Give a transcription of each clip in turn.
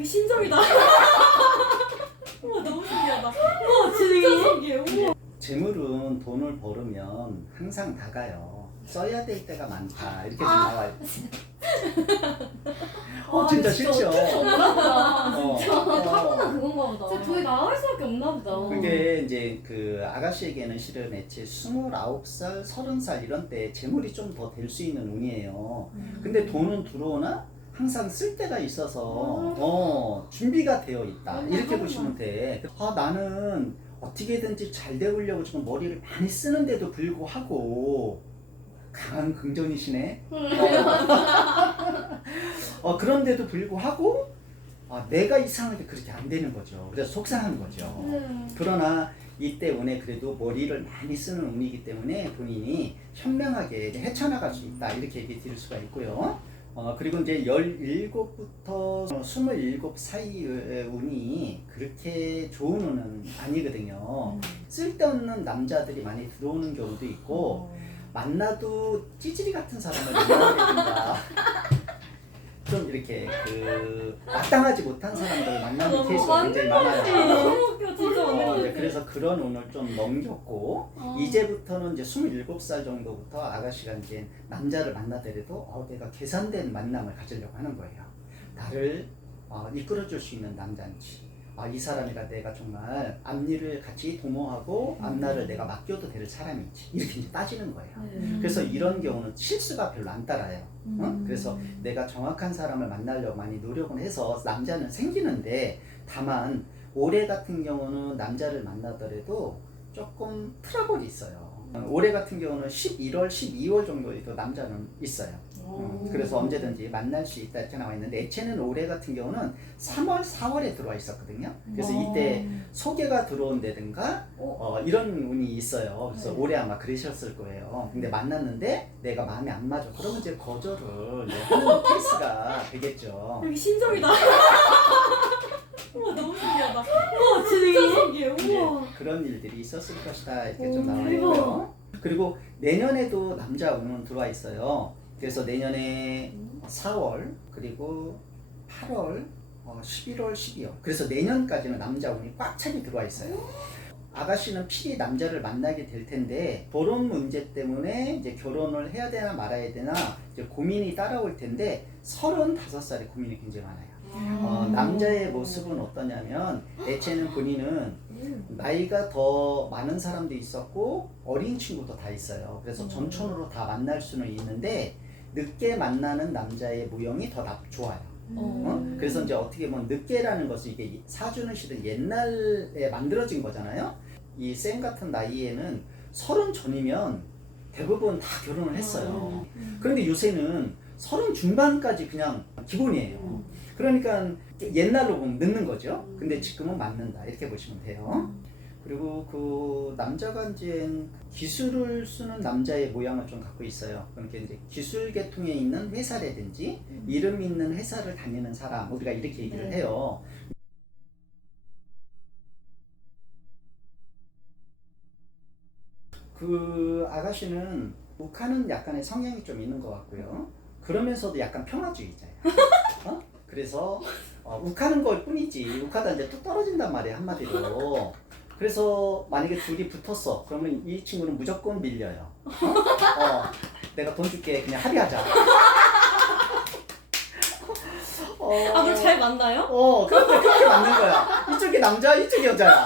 여기 신점이다. 우와 너무 신기하다. 우와 진짜 신기해. 우와. 재물은 돈을 벌으면 항상 다가요. 써야 될 때가 많다. 이렇게 좀 나와요. 진짜 싫죠? 없나 보다. 타고난 그건가 보다. 진짜 돈이 나갈 수밖에 없나 보다. 그게 이제 그 아가씨에게는 실은 애초에 29살, 30살 이런 때 재물이 좀 더 될 수 있는 운이에요. 근데 돈은 들어오나 항상 쓸 때가 있어서 준비가 되어 있다. 이렇게 보시면 돼. 나는 어떻게든지 잘 되려고 지금 머리를 많이 쓰는데도 불구하고 강한 긍정이시네. 그런데도 불구하고 내가 이상하게 그렇게 안 되는 거죠. 그래서 속상한 거죠. 그러나 이때 운에 그래도 머리를 많이 쓰는 운이기 때문에 본인이 현명하게 헤쳐나갈 수 있다. 이렇게 얘기 드릴 수가 있고요. 그리고 이제 17부터 27 사이의 운이 그렇게 좋은 운은 아니거든요. 쓸데없는 남자들이 많이 들어오는 경우도 있고 만나도 찌질이 같은 사람을 만나게 된다. 좀 이렇게 마땅하지 못한 사람들을 만나는 케이스가 굉장히 많아요. 너무 웃겨 진짜. 이제 그래서 그런 운을 좀 넘겼고 이제부터는 이제 27살 정도부터 아가씨가 이제 남자를 만나더라도 내가 계산된 만남을 가지려고 하는 거예요. 나를 이끌어줄 수 있는 남자인지, 이 사람이가 내가 정말 앞일을 같이 도모하고 앞날을 내가 맡겨도 될 사람인지 이렇게 이제 따지는 거예요. 그래서 이런 경우는 실수가 별로 안 따라요. 그래서 내가 정확한 사람을 만나려고 많이 노력을 해서 남자는 생기는데, 다만 올해 같은 경우는 남자를 만나더라도 조금 트러블이 있어요. 올해 같은 경우는 11월, 12월 정도에도 남자는 있어요. 그래서 언제든지 만날 수 있다 이렇게 나와 있는데, 애체는 올해 같은 경우는 3월, 4월에 들어와 있었거든요. 그래서 이때 소개가 들어온다든가 이런 운이 있어요. 그래서 올해 아마 그러셨을 거예요. 근데 만났는데 내가 마음에 안 맞아. 그러면 이제 거절을 하는 케이스가 되겠죠. 여기 신점이다. 우와 너무 신기하다. 우와 진짜 신기해. 우와. 그런 일들이 있었을 것이다 이렇게 좀 나와 있고요. 그리고 내년에도 남자 운은 들어와 있어요. 그래서 내년에 4월 그리고 8월 11월 12월 그래서 내년까지는 남자 운이 꽉 차게 들어와 있어요. 아가씨는 필히 남자를 만나게 될 텐데 결혼 문제 때문에 이제 결혼을 해야 되나 말아야 되나 이제 고민이 따라올 텐데 35살에 고민이 굉장히 많아요. 남자의 모습은 어떠냐면 애체는 본인은 나이가 더 많은 사람도 있었고 어린 친구도 다 있어요. 그래서 점촌으로 다 만날 수는 있는데 늦게 만나는 남자의 무형이 더 좋아요. 그래서 이제 어떻게 보면 늦게라는 것은 이게 사주는 실은 옛날에 만들어진 거잖아요. 이 쌤 같은 나이에는 30 전이면 대부분 다 결혼을 했어요. 그런데 요새는 30 중반까지 그냥 기본이에요. 그러니까 옛날로 보면 늦는 거죠. 근데 지금은 맞는다 이렇게 보시면 돼요. 그리고 그 남자가 이제 기술을 쓰는 남자의 모양을 좀 갖고 있어요. 그러니까 이제 기술 계통에 있는 회사라든지 이름 있는 회사를 다니는 사람, 우리가 이렇게 얘기를 해요. 그 아가씨는 욱하는 약간의 성향이 좀 있는 것 같고요. 그러면서도 약간 평화주의자예요. 그래서 욱하는 걸 뿐이지 욱하다 이제 또 떨어진단 말이에요, 한마디로. 그래서 만약에 둘이 붙었어 그러면 이 친구는 무조건 밀려요. 내가 돈 줄게 그냥 합의하자. 그럼 잘 만나요? 그렇게 맞는 거야. 이쪽이 남자 이쪽이 여자야.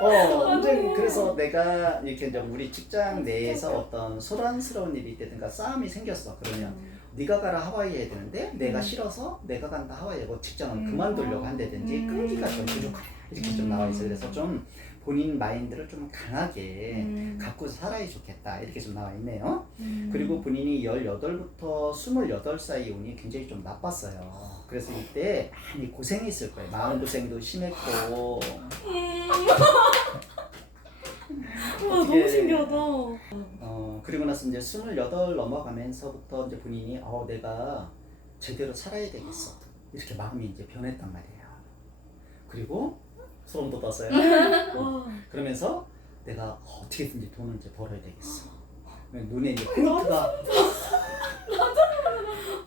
완전 그래서 내가 이렇게 이제 우리 직장 내에서 어떤 소란스러운 일이 있다든가 싸움이 생겼어. 그러면 네가 가라 하와이 해야 되는데 내가 싫어서 내가 간다 하와이 하고 직장을 그만두려고 한다든지 끈기가 좀 부족하다 이렇게 좀 나와 있어요. 그래서 좀 본인 마인드를 좀 강하게 갖고 살아야 좋겠다 이렇게 좀 나와 있네요. 그리고 본인이 18부터 28 사이 운이 굉장히 좀 나빴어요. 그래서 이때 많이 고생했을 거예요. 마음고생도 심했고. 우와 너무 신기하다. 그리고 나서 이제 28 넘어가면서부터 이제 본인이 내가 제대로 살아야 되겠어 이렇게 마음이 이제 변했단 말이에요. 그리고 소름 돋았어요. 그러면서 내가 어떻게든지 돈을 이제 벌어야 되겠어. 눈에 이제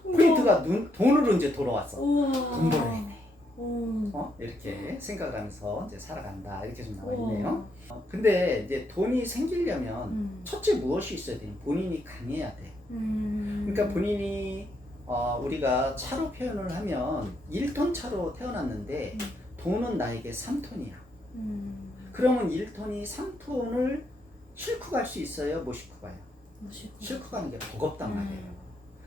포인트가 돈으로 돈으로 이제 돌아왔어. 우와. 돈 벌어야 돼. 오. 이렇게 생각을 하면서 이제 살아간다 이렇게 좀 나와 우와. 있네요. 근데 이제 돈이 생기려면 첫째 무엇이 있어야 되냐? 본인이 강해야 돼. 그러니까 본인이 우리가 차로 표현을 하면 1톤 차로 태어났는데 돈은 나에게 3톤이야. 그러면 1톤이 3톤을 싣고 갈 수 있어요? 못 싣고 가요? 싣고 가는 게 버겁단 말이에요.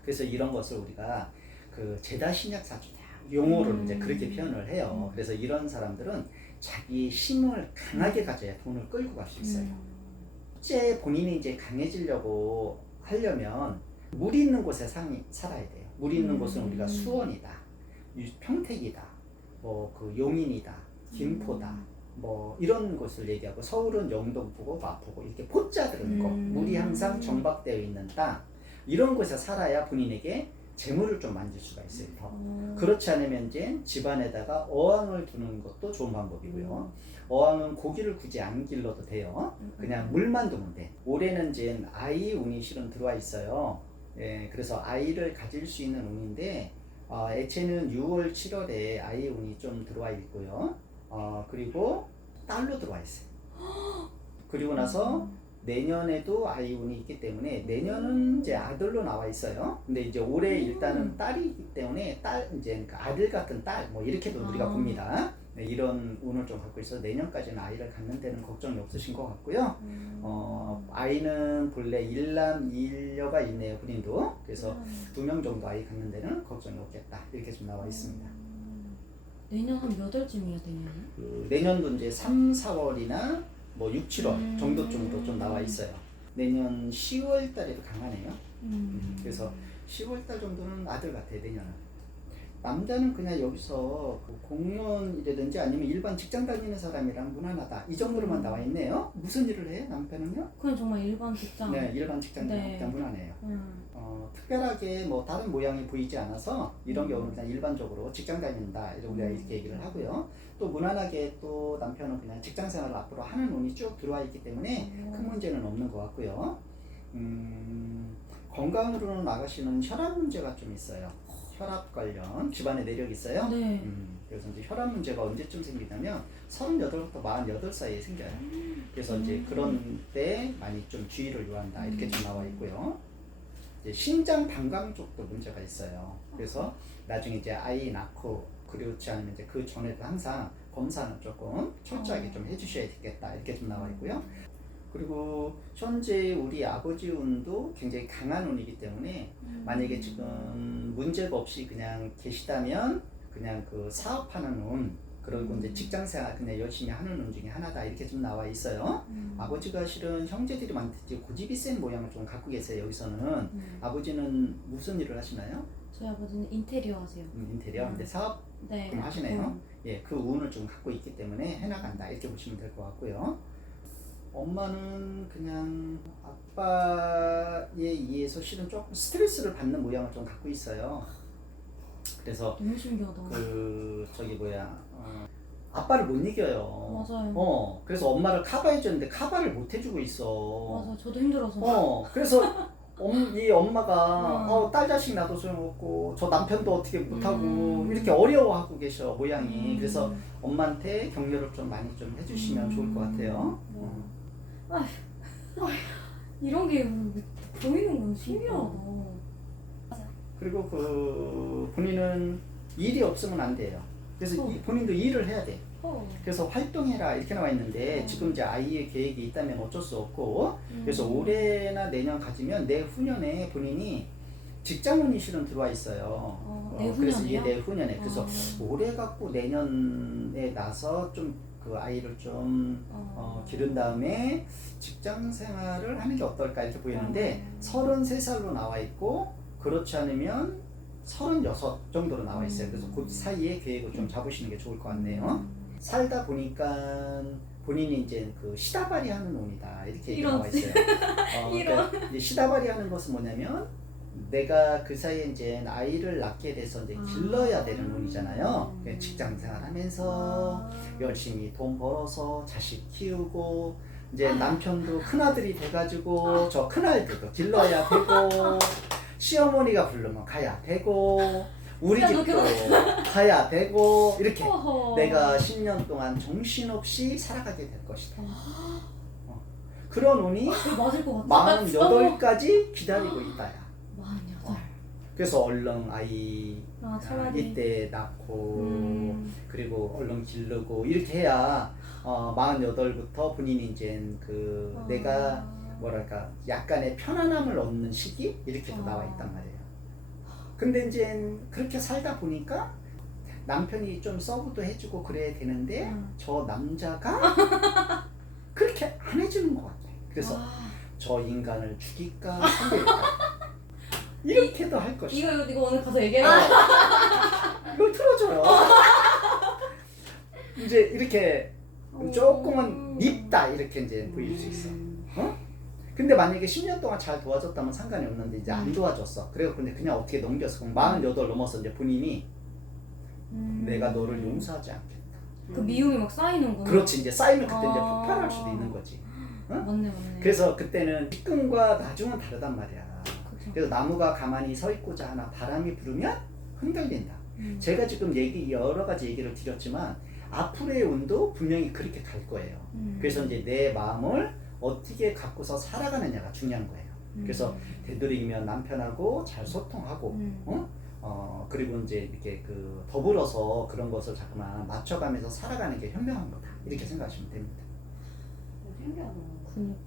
그래서 이런 것을 우리가 그 제다신약사주다 용어로 이제 그렇게 표현을 해요. 그래서 이런 사람들은 자기 힘을 강하게 가져야 돈을 끌고 갈 수 있어요. 실제 본인이 이제 강해지려고 하려면 물 있는 곳에 살아야 돼요. 물 있는 곳은 우리가 수원이다, 평택이다, 뭐 그 용인이다, 김포다, 뭐 이런 곳을 얘기하고 서울은 영등포고 마포고 이렇게 포자 들은 거, 물이 항상 정박되어 있는 땅 이런 곳에 살아야 본인에게 재물을 좀 만질 수가 있어요. 그렇지 않으면 이제 집안에다가 어항을 두는 것도 좋은 방법이고요. 어항은 고기를 굳이 안 길러도 돼요. 그냥 물만 두면 돼. 올해는 이제 아이 운이 실은 들어와 있어요. 예, 그래서 아이를 가질 수 있는 운인데 애체는 6월, 7월에 아이 운이 좀 들어와 있고요. 그리고 딸로 들어와 있어요. 그리고 나서 내년에도 아이 운이 있기 때문에 내년은 이제 아들로 나와 있어요. 근데 이제 올해 일단은 딸이기 때문에 이제 그러니까 아들 같은 딸 뭐 이렇게도 우리가 봅니다. 네, 이런 운을 좀 갖고 있어서 내년까지는 아이를 갖는 데는 걱정이 없으신 것 같고요. 아이는 본래 일남 이녀가 있네요, 본인도. 그래서 2명 정도 아이 갖는 데는 걱정이 없겠다 이렇게 좀 나와 있습니다. 내년 한 몇 월쯤이야 내년이? 내년도 이제 3, 4월이나 뭐 6, 7월 정도쯤으로 좀 나와 있어요. 내년 10월 달에도 강하네요. 그래서 10월 달 정도는 아들 같아요, 내년은. 남자는 그냥 여기서 그 공무원이라든지 아니면 일반 직장 다니는 사람이랑 무난하다 이 정도로만 나와 있네요. 무슨 일을 해요, 남편은요? 그냥 정말 일반 직장. 네, 일반 직장이랑 네. 그냥 무난해요. 특별하게 뭐 다른 모양이 보이지 않아서 이런 경우는 그냥 일반적으로 직장 다닌다 이렇게 우리가 이렇게 얘기를 하고요. 또 무난하게 또 남편은 그냥 직장 생활을 앞으로 하는 운이 쭉 들어와 있기 때문에 큰 문제는 없는 것 같고요. 건강으로는 나가시는 혈압 문제가 좀 있어요. 혈압 관련 집안에 내력이 있어요. 네. 그래서 이제 혈압 문제가 언제쯤 생기냐면 38부터 48 사이에 생겨요. 그래서 이제 그런 때 많이 좀 주의를 요한다 이렇게 좀 나와 있고요. 이제 신장 방광 쪽도 문제가 있어요. 그래서 나중에 이제 아이 낳고 그렇지 않으면 이제 그 전에도 항상 검사는 조금 철저하게 좀 해주셔야 되겠다 이렇게 좀 나와 있고요. 그리고 현재 우리 아버지 운도 굉장히 강한 운이기 때문에 만약에 지금 문제가 없이 그냥 계시다면 그냥 그 사업하는 운 그리고 이제 직장생활 그냥 열심히 하는 운 중에 하나다 이렇게 좀 나와 있어요. 아버지가 실은 형제들이 많든지 고집이 센 모양을 좀 갖고 계세요. 여기서는 아버지는 무슨 일을 하시나요? 저희 아버지는 인테리어 하세요. 인테리어. 근데 사업 네. 좀 하시네요. 예, 그 운을 좀 갖고 있기 때문에 해나간다 이렇게 보시면 될 것 같고요. 엄마는 그냥 아빠에 의해서 실은 조금 스트레스를 받는 모양을 좀 갖고 있어요. 그래서 너무 신기하다. 아빠를 못 이겨요. 맞아요. 그래서 엄마를 커버해줬는데 커버를 못 해주고 있어. 맞아, 저도 힘들어서. 그래서 이 엄마가 딸 자식 나도 소용없고 저 남편도 어떻게 못하고 이렇게 어려워하고 계셔 모양이. 그래서 엄마한테 격려를 좀 많이 좀 해주시면 좋을 것 같아요. 이런 게 보이는 건 신기하다. 그리고 그 본인은 일이 없으면 안 돼요. 그래서 본인도 일을 해야 돼. 그래서 활동해라 이렇게 나와 있는데 지금 이제 아이의 계획이 있다면 어쩔 수 없고 그래서 올해나 내년 가지면 내후년에 본인이 직장운이 실은 들어와 있어요. 그래서 이게 내후년에 그래서 올해 갖고 내년에 나서 좀 그 아이를 좀 기른 다음에 직장 생활을 하는 게 어떨까 이렇게 보이는데 33살로 나와 있고 그렇지 않으면 36 정도로 나와 있어요. 그래서 그 사이에 계획을 좀 잡으시는 게 좋을 것 같네요. 살다 보니까 본인이 이제 그 시다발이 하는 운이다 이렇게 얘기 나와 있어요. 그러니까 이제 시다발이 하는 것은 뭐냐면 내가 그 사이에 이제 아이를 낳게 돼서 이제 길러야 되는 운이잖아요. 직장 생활하면서 열심히 돈 벌어서 자식 키우고 이제 남편도 큰아들이 돼가지고 저 큰아들도 길러야 되고 시어머니가 부르면 가야 되고 우리 진짜 집도 가야 되고 이렇게 어허. 내가 10년 동안 정신없이 살아가게 될 것이다. 그런 운이 맞을 것 같아. 48까지 기다리고 있다야. 48. 그래서 얼른 아이 차라리. 이때 낳고 그리고 얼른 기르고 이렇게 해야 48부터 본인이 이제 그 내가 뭐랄까 약간의 편안함을 얻는 시기 이렇게도 나와 있단 말이에요. 근데 이제 그렇게 살다 보니까 남편이 좀 서브도 해주고 그래야 되는데 저 남자가 그렇게 안 해주는 것 같아. 그래서 저 인간을 죽일까 살릴까 이렇게도 할 것이다. 이거 오늘 가서 얘기해. 이걸 틀어줘요. 이제 이렇게 조금은 밉다 이렇게 이제 보일 수 있어. 근데 만약에 10년 동안 잘 도와줬다면 상관이 없는데 이제 안 도와줬어. 그래서 근데 그냥 어떻게 넘겼어. 그럼 48 넘어서 이제 본인이 내가 너를 용서하지 않겠다. 그 미움이 막 쌓이는구나. 그렇지. 이제 쌓이면 그때 이제 폭발할 수도 있는 거지. 맞네. 그래서 그때는 지금과 나중은 다르단 말이야. 그쵸. 그래서 나무가 가만히 서 있고자 하나 바람이 불으면 흔들린다. 제가 지금 여러 가지 얘기를 드렸지만 앞으로의 운도 분명히 그렇게 갈 거예요. 그래서 이제 내 마음을 어떻게 갖고서 살아가느냐가 중요한 거예요. 그래서 되도록이면 남편하고 잘 소통하고, 그리고 이제 이렇게 그 더불어서 그런 것을 자꾸만 맞춰가면서 살아가는 게 현명한 거다. 이렇게 생각하시면 됩니다. 신기하다. 그니까.